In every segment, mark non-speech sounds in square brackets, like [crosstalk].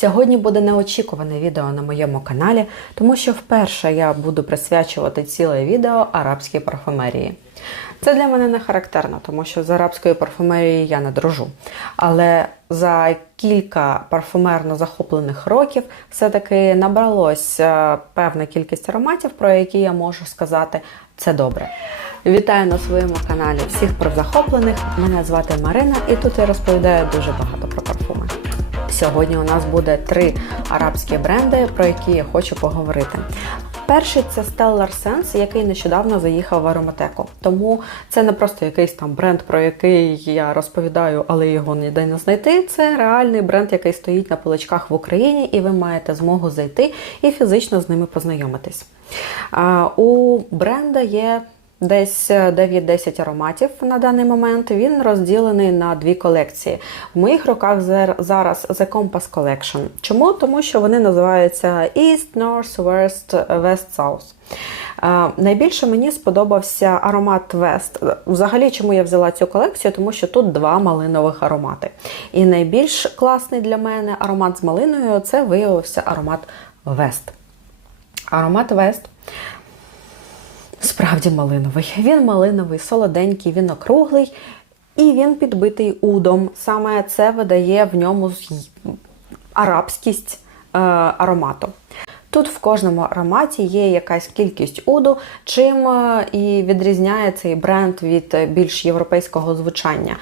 Сьогодні буде неочікуване відео на моєму каналі, тому що вперше я буду присвячувати ціле відео арабській парфумерії. Це для мене не характерно, тому що з арабською парфумерією я не дружу. Але за кілька парфумерно захоплених років все-таки набралось е, певна кількість ароматів, про які я можу сказати це добре. Вітаю на своєму каналі всіх прозахоплених. Мене звати Марина, і тут я розповідаю дуже багато про парфуми. Сьогодні у нас буде три арабські бренди, про які я хочу поговорити. Перший це Stellar Sense, який нещодавно заїхав в ароматеку. Тому це не просто якийсь там бренд, про який я розповідаю, але його ніде не знайти. Це реальний бренд, який стоїть на поличках в Україні, і ви маєте змогу зайти і фізично з ними познайомитись. У бренда є Десь 9-10 ароматів на даний момент. Він розділений на дві колекції. В моїх руках зараз The Compass Collection. Чому? Тому що вони називаються East, North, West, West, South. Найбільше мені сподобався аромат West. Взагалі, чому я взяла цю колекцію? Тому що тут два малинових аромати. І найбільш класний для мене аромат з малиною це виявився аромат West. Аромат West Справді малиновий. Він малиновий, солоденький, він округлий і він підбитий удом. Саме це видає в ньому арабськість е, аромату. Тут в кожному ароматі є якась кількість уду, чим е, і відрізняє цей бренд від більш європейського звучання.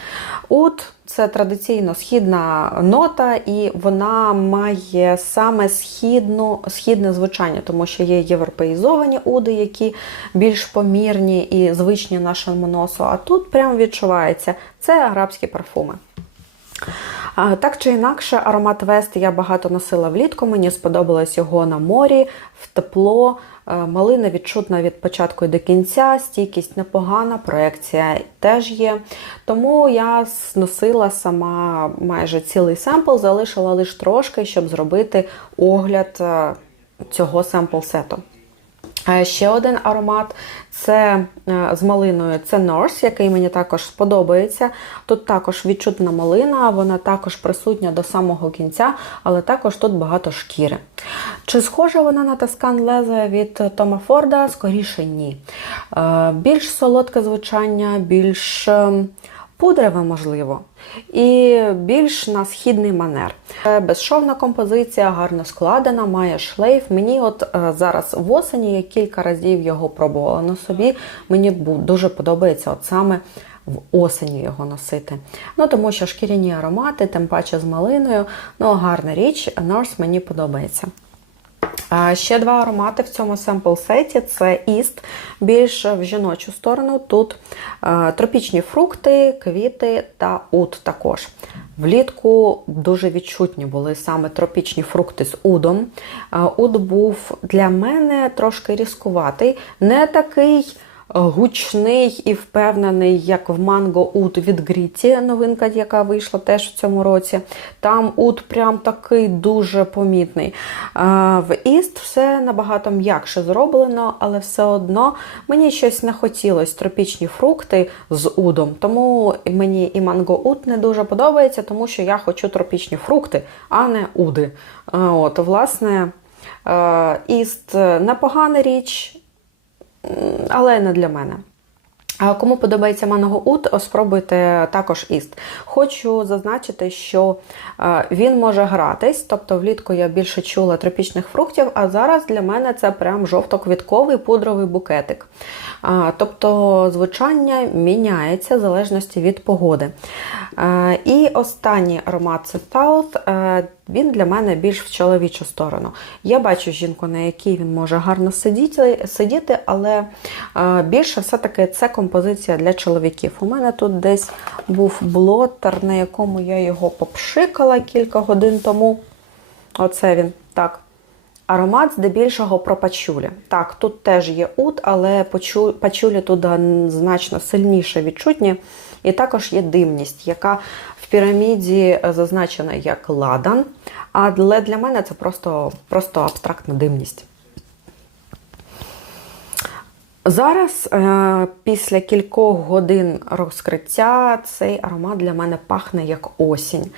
Уд це традиційно східна нота, і вона має саме східну, східне звучання, тому що є європеїзовані уди, які більш помірні і звичні нашому носу. А тут прямо відчувається це арабські парфуми. Так чи інакше, аромат Вест я багато носила влітку. Мені сподобалось його на морі, в тепло. Е, малина відчутна від початку і до кінця, стійкість непогана, проекція теж є. Тому я носила сама майже цілий семпл, залишила лише трошки, щоб зробити огляд е, цього семпл-сету. Ще один аромат це е, з малиною це North, який мені також сподобається. Тут також відчутна малина, вона також присутня до самого кінця, але також тут багато шкіри. Чи схожа вона на Таскан Лезе від Тома Форда? Скоріше ні. Е, більш солодке звучання, більш ем, пудрове, можливо, і більш на східний манер. Безшовна композиція, гарно складена, має шлейф. Мені от е, зараз в осені я кілька разів його пробувала на собі. Мені дуже подобається от саме в осені його носити. Ну, Тому що шкіряні аромати, тим паче з малиною, ну гарна річ, North мені подобається. Ще два аромати в цьому семпл-сеті це іст, більш в жіночу сторону. Тут тропічні фрукти, квіти та ут також. Влітку дуже відчутні були саме тропічні фрукти з удом. Уд був для мене трошки різкуватий, не такий гучний і впевнений, як в Манго Ут від Гріті, новинка, яка вийшла теж в цьому році. Там ут прям такий дуже помітний. В Іст все набагато м'якше зроблено, але все одно мені щось не хотілося тропічні фрукти з удом. Тому мені і Манго Ут не дуже подобається, тому що я хочу тропічні фрукти, а не уди. От, Власне, Іст непогана річ але не для мене. Кому подобається Манго Ут, спробуйте також іст. Хочу зазначити, що він може гратись, тобто влітку я більше чула тропічних фруктів, а зараз для мене це прям жовто-квітковий пудровий букетик. Тобто звучання міняється в залежності від погоди. І останній аромат це South, він для мене більш в чоловічу сторону. Я бачу жінку, на якій він може гарно сидіти, сидіти але більше все-таки це композиція для чоловіків. У мене тут десь був блотер, на якому я його попшикала кілька годин тому. Оце він. так. Аромат здебільшого про пачулі. Так, тут теж є ут, але пачулі тут значно сильніше відчутні. І також є димність, яка піраміді зазначена як ладан. Але для мене це просто, просто абстрактна димність. Зараз, е, після кількох годин розкриття, цей аромат для мене пахне як осінь.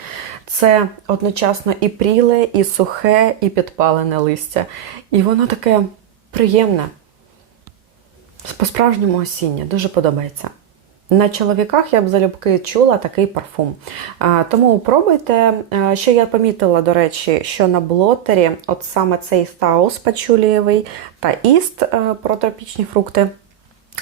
Це одночасно і пріле, і сухе, і підпалене листя. І воно таке приємне, по-справжньому осіннє, дуже подобається. На чоловіках я б залюбки чула такий парфум. Тому пробуйте. Ще я помітила, до речі, що на блотері, от саме цей стаус пачулієвий та іст е, про тропічні фрукти.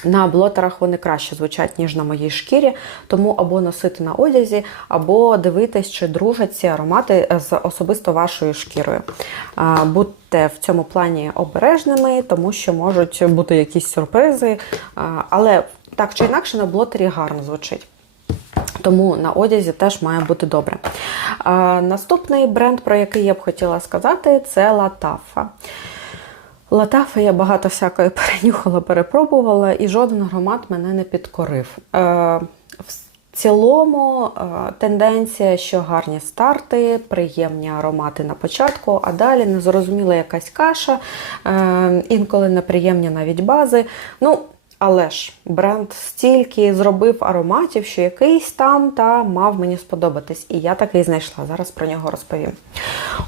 На блотерах вони краще звучать, ніж на моїй шкірі, тому або носити на одязі, або дивитись, чи дружать ці аромати з особисто вашою шкірою. Будьте в цьому плані обережними, тому що можуть бути якісь сюрпризи. Але так чи інакше на блотері гарно звучить. Тому на одязі теж має бути добре. А, Наступний бренд, про який я б хотіла сказати, це Латафа. Латафи я багато всякої [laughs] перенюхала, перепробувала, і жоден аромат мене не підкорив. Е, в цілому е, тенденція, що гарні старти, приємні аромати на початку, а далі незрозуміла якась каша, е, інколи неприємні навіть бази. Ну, але ж бренд стільки зробив ароматів, що якийсь там та мав мені сподобатись. І я такий знайшла. Зараз про нього розповім.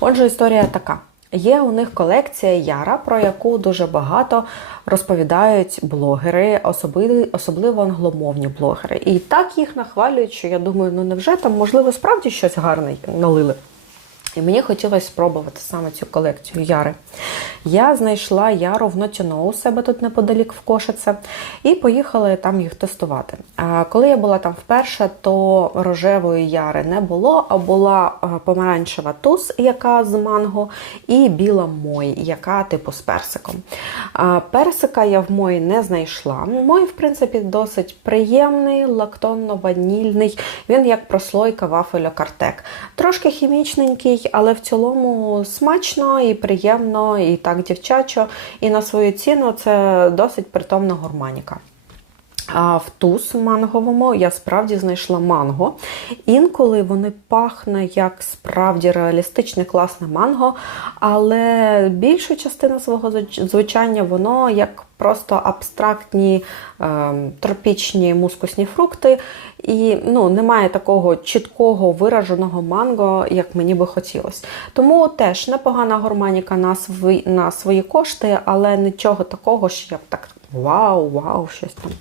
Отже, історія така. Є у них колекція Яра, про яку дуже багато розповідають блогери, особливо, англомовні блогери. І так їх нахвалюють, що я думаю, ну невже там можливо справді щось гарне налили? І мені хотілося спробувати саме цю колекцію Яри. Я знайшла Яру в Нотіно у себе тут неподалік в Кошице, і поїхала там їх тестувати. А коли я була там вперше, то рожевої яри не було, а була помаранчева туз, яка з манго, і біла мой, яка типу з персиком. А персика я в мої не знайшла. Мой, в принципі, досить приємний, лактонно-ванільний. Він як прослойка вафеля Картек. Трошки хімічненький але в цілому смачно і приємно, і так дівчачо. І на свою ціну це досить притомна гурманіка. А в туз манговому я справді знайшла манго. Інколи вони пахне як справді реалістичне, класне манго, але більшу частину свого звучання воно як просто абстрактні е, тропічні мускусні фрукти. І ну, немає такого чіткого вираженого манго, як мені би хотілося. Тому теж непогана гурманіка на свої, на свої кошти, але нічого такого, що я б так вау, вау, щось там.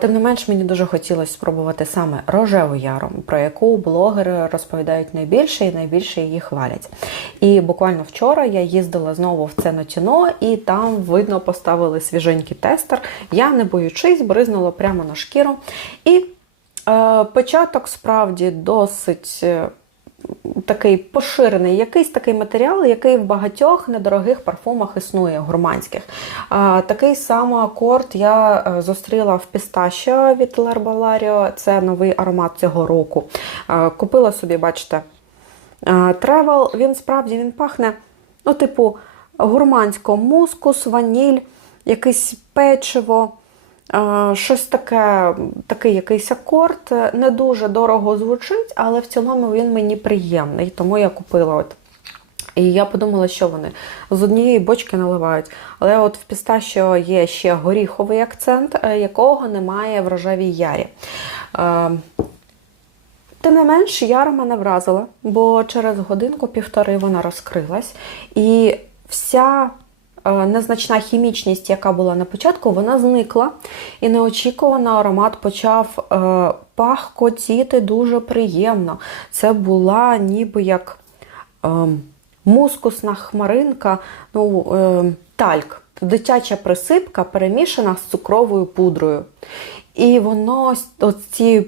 Тим не менш, мені дуже хотілося спробувати саме рожеву яру, про яку блогери розповідають найбільше і найбільше її хвалять. І буквально вчора я їздила знову в це Нотіно, і там, видно, поставили свіженький тестер. Я, не боючись, бризнула прямо на шкіру. І е, початок справді досить. Е, такий поширений, якийсь такий матеріал, який в багатьох недорогих парфумах існує, гурманських. Такий самий акорд я е, зустріла в Пісташіо від L'Herbalario, Це новий аромат цього року. А, Купила собі, бачите, тревел, він справді він пахне, ну, типу, гурманського мускус, ваніль, якесь печиво. Щось таке, такий якийсь акорд, не дуже дорого звучить, але в цілому він мені приємний, тому я купила. от. І я подумала, що вони з однієї бочки наливають. Але от в пісташіо є ще горіховий акцент, е, якого немає в рожевій ярі. Е, тим не менш, яра мене вразила, бо через годинку-півтори вона розкрилась. І вся незначна хімічність, яка була на початку, вона зникла. І неочікувано аромат почав е, пахкотіти дуже приємно. Це була ніби як е, мускусна хмаринка, ну, тальк, дитяча присипка, перемішана з цукровою пудрою. І воно ці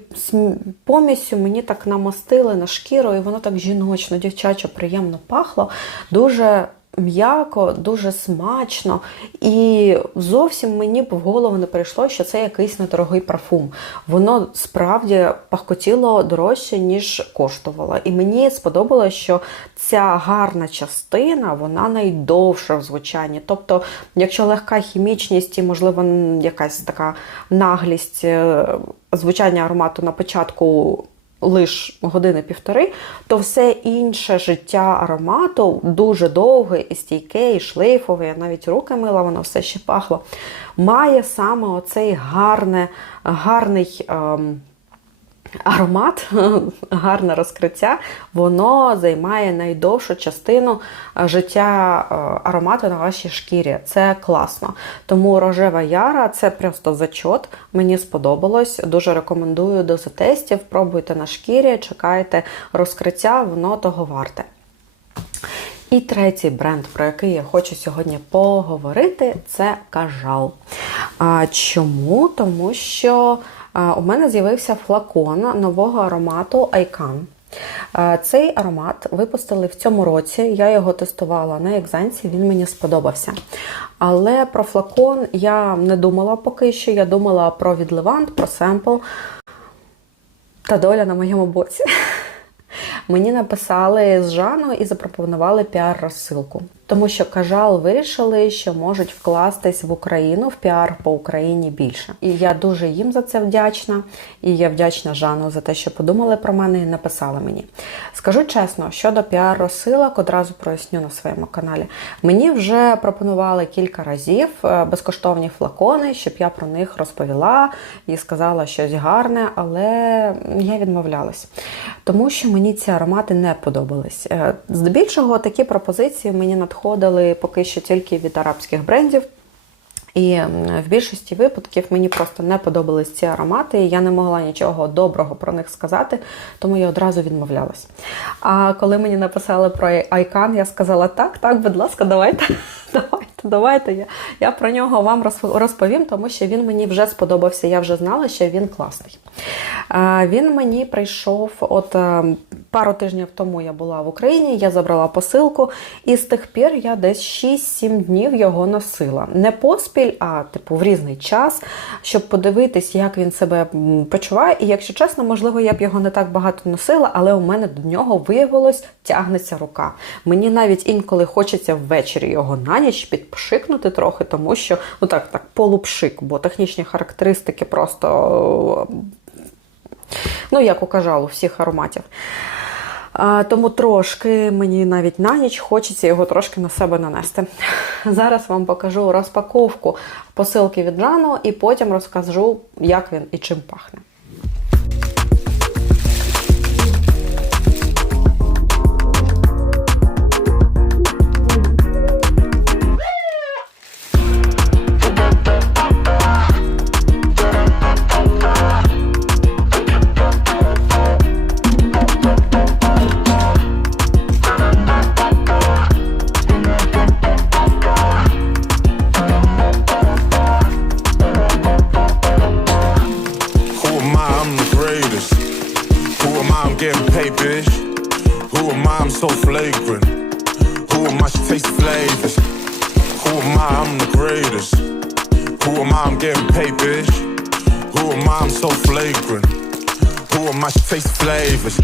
помісю мені так намастили на шкіру, і воно так жіночно, дівчачо, приємно пахло. Дуже м'яко, дуже смачно, і зовсім мені в голову не прийшло, що це якийсь недорогий парфум. Воно справді пахкотіло дорожче, ніж коштувало. І мені сподобалось, що ця гарна частина, вона найдовша в звучанні. Тобто, якщо легка хімічність і, можливо, якась така наглість е, звучання аромату на початку лише години-півтори, то все інше життя аромату дуже довге і стійке, і шлейфове, я навіть руки мила, воно все ще пахло. Має саме оцей гарне, гарний. Ем, Аромат, [laughs] гарне розкриття, воно займає найдовшу частину е, життя е, аромату на вашій шкірі. Це класно. Тому рожева яра це просто зачот. Мені сподобалось. Дуже рекомендую до затестів. Пробуйте на шкірі, чекайте розкриття, воно того варте. І третій бренд, про який я хочу сьогодні поговорити, це кажал. Чому? Тому що у мене з'явився флакон нового аромату Айкан. Цей аромат випустили в цьому році. Я його тестувала на екзанці, він мені сподобався. Але про флакон я не думала поки що. Я думала про відливант, про семпл. Та доля на моєму боці. [laughs] Мені написали з Жану і запропонували піар-розсилку. Тому що кажал вирішили, що можуть вкластись в Україну в піар по Україні більше. І я дуже їм за це вдячна. І я вдячна Жану за те, що подумали про мене і написали мені. Скажу чесно, щодо піар-розсилок, одразу проясню на своєму каналі. Мені вже пропонували кілька разів е, безкоштовні флакони, щоб я про них розповіла і сказала щось гарне, але я відмовлялась. Тому що мені ці аромати не подобались. Е, Здебільшого такі пропозиції мені надходили поки що тільки від арабських брендів. І в більшості випадків мені просто не подобались ці аромати, і я не могла нічого доброго про них сказати, тому я одразу відмовлялась. А коли мені написали про Айкан, я сказала: так, так, будь ласка, давайте, [laughs] давайте, давайте. Я я про нього вам розповім, тому що він мені вже сподобався. Я вже знала, що він класний. Він мені прийшов от е, пару тижнів тому я була в Україні, я забрала посилку, і з тих пір я десь 6-7 днів його носила. Не поспіль, а типу в різний час, щоб подивитись, як він себе почуває. І якщо чесно, можливо, я б його не так багато носила, але у мене до нього виявилось тягнеться рука. Мені навіть інколи хочеться ввечері його на ніч підпшикнути трохи, тому що ну так, так, полупшик, бо технічні характеристики просто ну, як у кажалу, всіх ароматів. Тому трошки мені навіть на ніч хочеться його трошки на себе нанести. [laughs] Зараз вам покажу розпаковку посилки від Жану і потім розкажу, як він і чим пахне. So flagrant. Who am I to taste flavors? Who am I? I'm the greatest. Who am I? I'm getting paid, bitch. Who am I? I'm so flagrant. Who am I to taste flavors?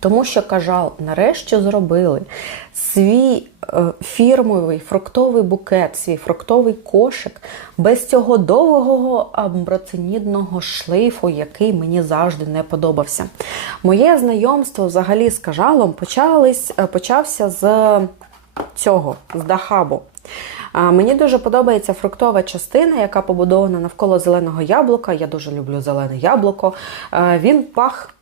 Тому що кажал, нарешті зробили свій е, фірмовий фруктовий букет, свій фруктовий кошик без цього довгого амброцинідного шлейфу, який мені завжди не подобався. Моє знайомство взагалі з кажалом почались, е, почався з цього, з дахабу. Мені дуже подобається фруктова частина, яка побудована навколо зеленого яблука. Я дуже люблю зелене яблуко. Він пах.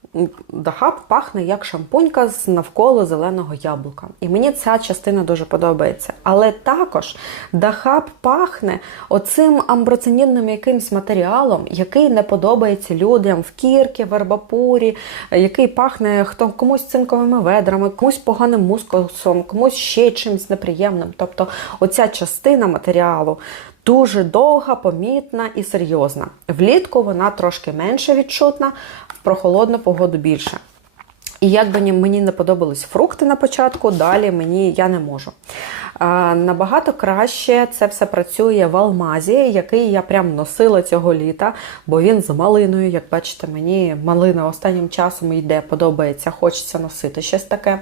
Дахаб пахне як шампунька з навколо зеленого яблука. І мені ця частина дуже подобається. Але також дахаб пахне оцим амброцинідним якимсь матеріалом, який не подобається людям в кірки, в арбапурі, який пахне хто комусь цинковими ведрами, комусь поганим мускусом, комусь ще чимось неприємним. Тобто, оця частина матеріалу дуже довга, помітна і серйозна. Влітку вона трошки менше відчутна, в прохолодну погоду більше. І як би мені не подобались фрукти на початку, далі мені я не можу. Набагато краще це все працює в алмазі, який я прям носила цього літа, бо він з малиною. Як бачите, мені малина останнім часом йде, подобається, хочеться носити щось таке.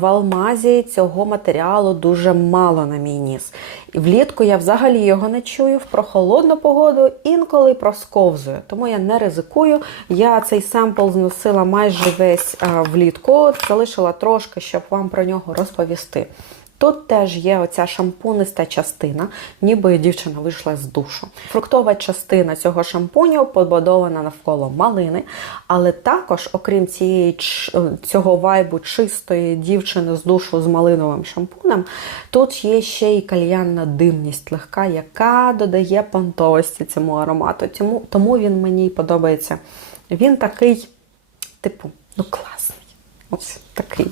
В алмазі цього матеріалу дуже мало на мій ніс. Влітку я взагалі його не чую, в прохолодну погоду інколи просковзує. Тому я не ризикую. Я цей семпл зносила майже весь влітку, залишила трошки, щоб вам про нього розповісти. Тут теж є оця шампуниста частина, ніби дівчина вийшла з душу. Фруктова частина цього шампуню побудована навколо малини, але також, окрім цієї цього вайбу чистої дівчини з душу з малиновим шампунем, тут є ще й кальянна димність легка, яка додає понтовості цьому аромату. Тому, тому він мені подобається. Він такий, типу, ну класний. Ось такий.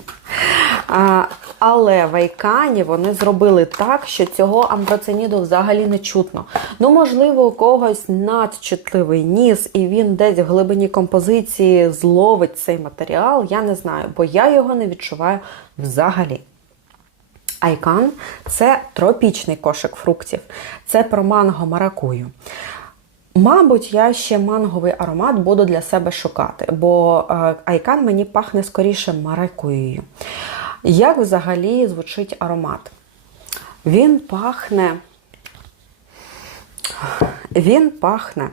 А, але в Айкані вони зробили так, що цього амброциніду взагалі не чутно. Ну, можливо, у когось надчутливий ніс, і він десь в глибині композиції зловить цей матеріал. Я не знаю, бо я його не відчуваю взагалі. Айкан це тропічний кошик фруктів. Це про манго маракую. Мабуть, я ще манговий аромат буду для себе шукати, бо е, айкан мені пахне скоріше маракуєю. Як взагалі звучить аромат? Він пахне. Він пахне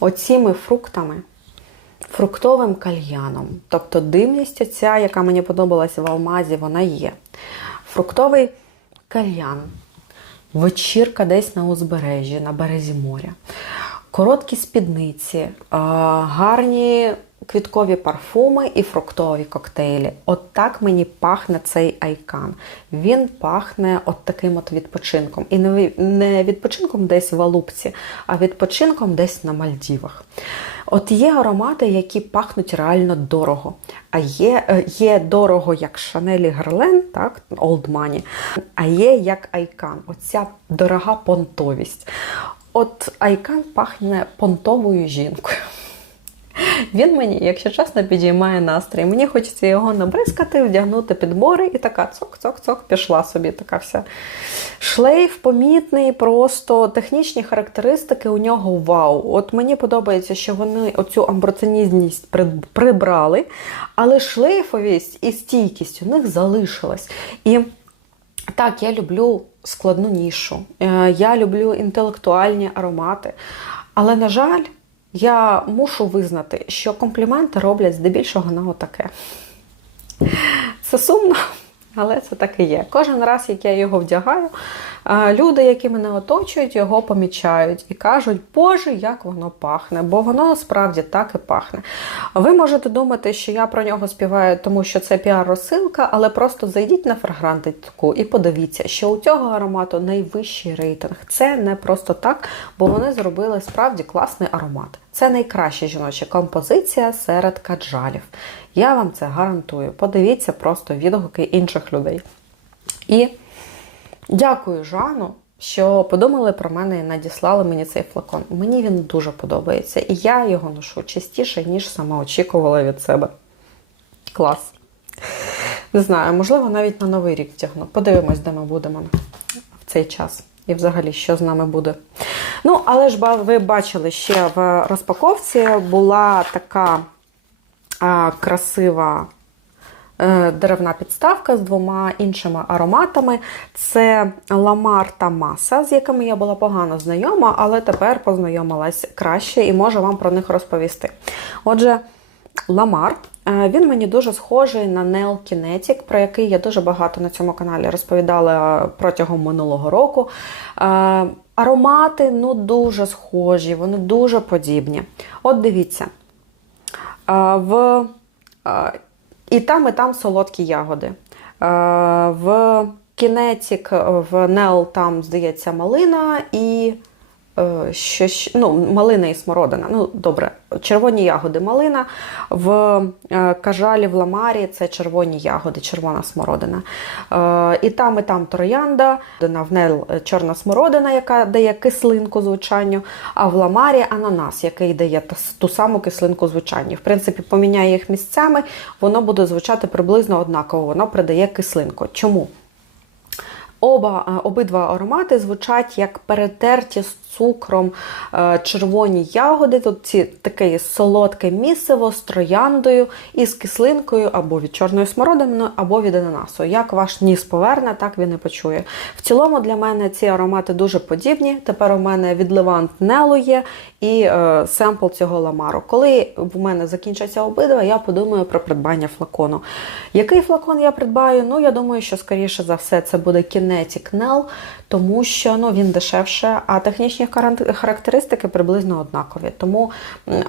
оціми фруктами, фруктовим кальяном. Тобто димність оця, яка мені подобалася в алмазі, вона є. Фруктовий кальян, вечірка десь на узбережжі, на березі моря. Короткі спідниці, гарні квіткові парфуми і фруктові коктейлі. От так мені пахне цей айкан. Він пахне от таким от відпочинком. І не відпочинком десь в Алупці, а відпочинком десь на Мальдівах. От є аромати, які пахнуть реально дорого. А є, е, є дорого як Шанелі Гарлен, так, Old Money, а є як Айкан. Оця дорога понтовість. От Айкан пахне понтовою жінкою. Він мені, якщо чесно, підіймає настрій. Мені хочеться його набризкати, вдягнути підбори і така цок-цок-цок пішла собі така вся. Шлейф помітний, просто технічні характеристики у нього вау. От мені подобається, що вони оцю амброцинізність прибрали, але шлейфовість і стійкість у них залишилась. І так, я люблю складну нішу, е, я люблю інтелектуальні аромати. Але, на жаль, я мушу визнати, що компліменти роблять здебільшого на отаке. Це сумно, але це так і є. Кожен раз, як я його вдягаю, люди, які мене оточують, його помічають і кажуть, Боже, як воно пахне, бо воно справді так і пахне. Ви можете думати, що я про нього співаю, тому що це піар-розсилка, але просто зайдіть на фрагрантику і подивіться, що у цього аромату найвищий рейтинг. Це не просто так, бо вони зробили справді класний аромат. Це найкраща жіноча композиція серед каджалів. Я вам це гарантую. Подивіться просто відгуки інших людей. І дякую Жану, що подумали про мене і надіслали мені цей флакон. Мені він дуже подобається, і я його ношу частіше, ніж сама очікувала від себе. Клас. Не знаю, можливо, навіть на новий рік втягну. Подивимось, де ми будемо в цей час. І взагалі, що з нами буде. Ну, але ж ви бачили ще в розпаковці була така а, красива деревна підставка з двома іншими ароматами. Це Ламар та Маса, з якими я була погано знайома, але тепер познайомилась краще і можу вам про них розповісти. Отже, Ламар. е, Він мені дуже схожий на Neo Kinetic, про який я дуже багато на цьому каналі розповідала протягом минулого року. Е, Аромати ну дуже схожі, вони дуже подібні. От дивіться. В, і там, і там солодкі ягоди. В Кінетік, в Нел там, здається, малина і е, що, ну, малина і смородина. Ну, добре, червоні ягоди малина. В е, кажалі в ламарі це червоні ягоди, червона смородина. Е, І там, і там троянда, в Нел е, чорна смородина, яка дає кислинку звучанню, а в ламарі ананас, який дає ту саму кислинку звучанню. В принципі, поміняє їх місцями, воно буде звучати приблизно однаково, воно придає кислинку. Чому? Оба, е, обидва аромати звучать як перетерті з цукром е, червоні ягоди. Тут ці таке солодке місиво з трояндою і з кислинкою або від чорної смородини, або від ананасу. Як ваш ніс поверне, так він і почує. В цілому для мене ці аромати дуже подібні. Тепер у мене від Левант Нело є і е, семпл цього ламару. Коли в мене закінчаться обидва, я подумаю про придбання флакону. Який флакон я придбаю? Ну, я думаю, що скоріше за все це буде Kinetic Nel, тому що ну, він дешевше, а технічні характеристики приблизно однакові. Тому,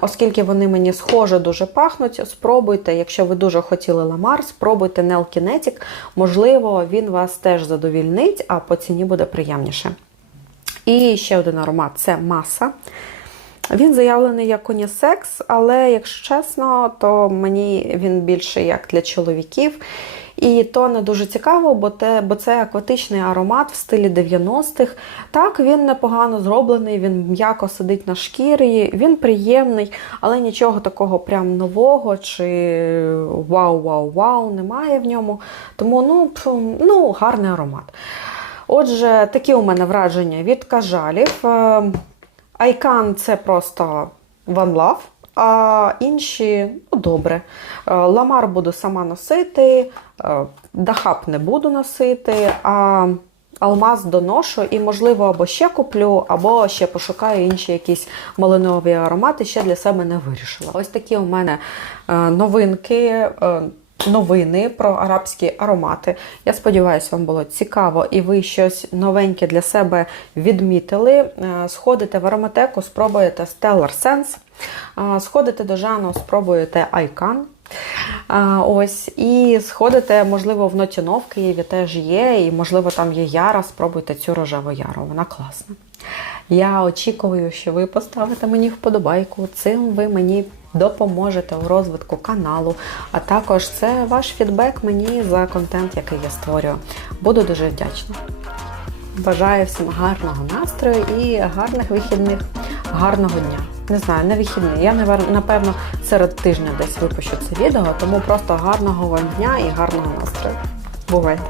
оскільки вони мені схоже дуже пахнуть, спробуйте, якщо ви дуже хотіли ламар, спробуйте Nel Kinetic. Можливо, він вас теж задовільнить, а по ціні буде приємніше. І ще один аромат це маса. Він заявлений як унісекс, але, якщо чесно, то мені він більше як для чоловіків. І то не дуже цікаво, бо, те, бо це акватичний аромат в стилі 90-х. Так, він непогано зроблений, він м'яко сидить на шкірі, він приємний, але нічого такого прям нового чи вау-вау-вау немає в ньому. Тому ну, ну гарний аромат. Отже, такі у мене враження від кажалів. Айкан це просто One Love, а інші ну, добре. Е, Ламар буду сама носити, е, Дахап не буду носити, а алмаз доношу і, можливо, або ще куплю, або ще пошукаю інші якісь малинові аромати, ще для себе не вирішила. Ось такі у мене е, новинки. Е, Новини про арабські аромати. Я сподіваюся, вам було цікаво і ви щось новеньке для себе відмітили. Е, Сходите в ароматеку, спробуєте Stellar Sense, е, сходите до Жану, спробуєте Айкан. Ось, і сходите, можливо, в Нотінов в Києві теж є, і, можливо, там є Яра, спробуйте цю рожеву яру, вона класна. Я очікую, що ви поставите мені вподобайку. Цим ви мені допоможете у розвитку каналу, а також це ваш фідбек мені за контент, який я створюю. Буду дуже вдячна. Бажаю всім гарного настрою і гарних вихідних, гарного дня. Не знаю, не вихідний. Я напевно серед тижня десь випущу це відео, тому просто гарного вам дня і гарного настрою. Бувайте!